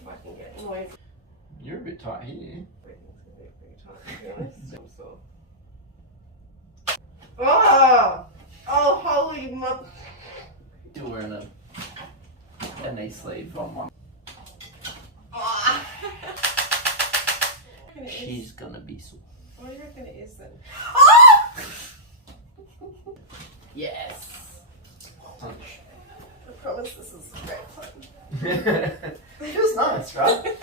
if I can get noise. You're a bit tight here. Everything's gonna be pretty tight, to be honest. Oh! Oh, holy mother. You're wearing a knee sleeve on one. Oh. She's gonna be sore. What do you reckon it is then? Yes! Punch. I promise this is great fun. It feels nice, right?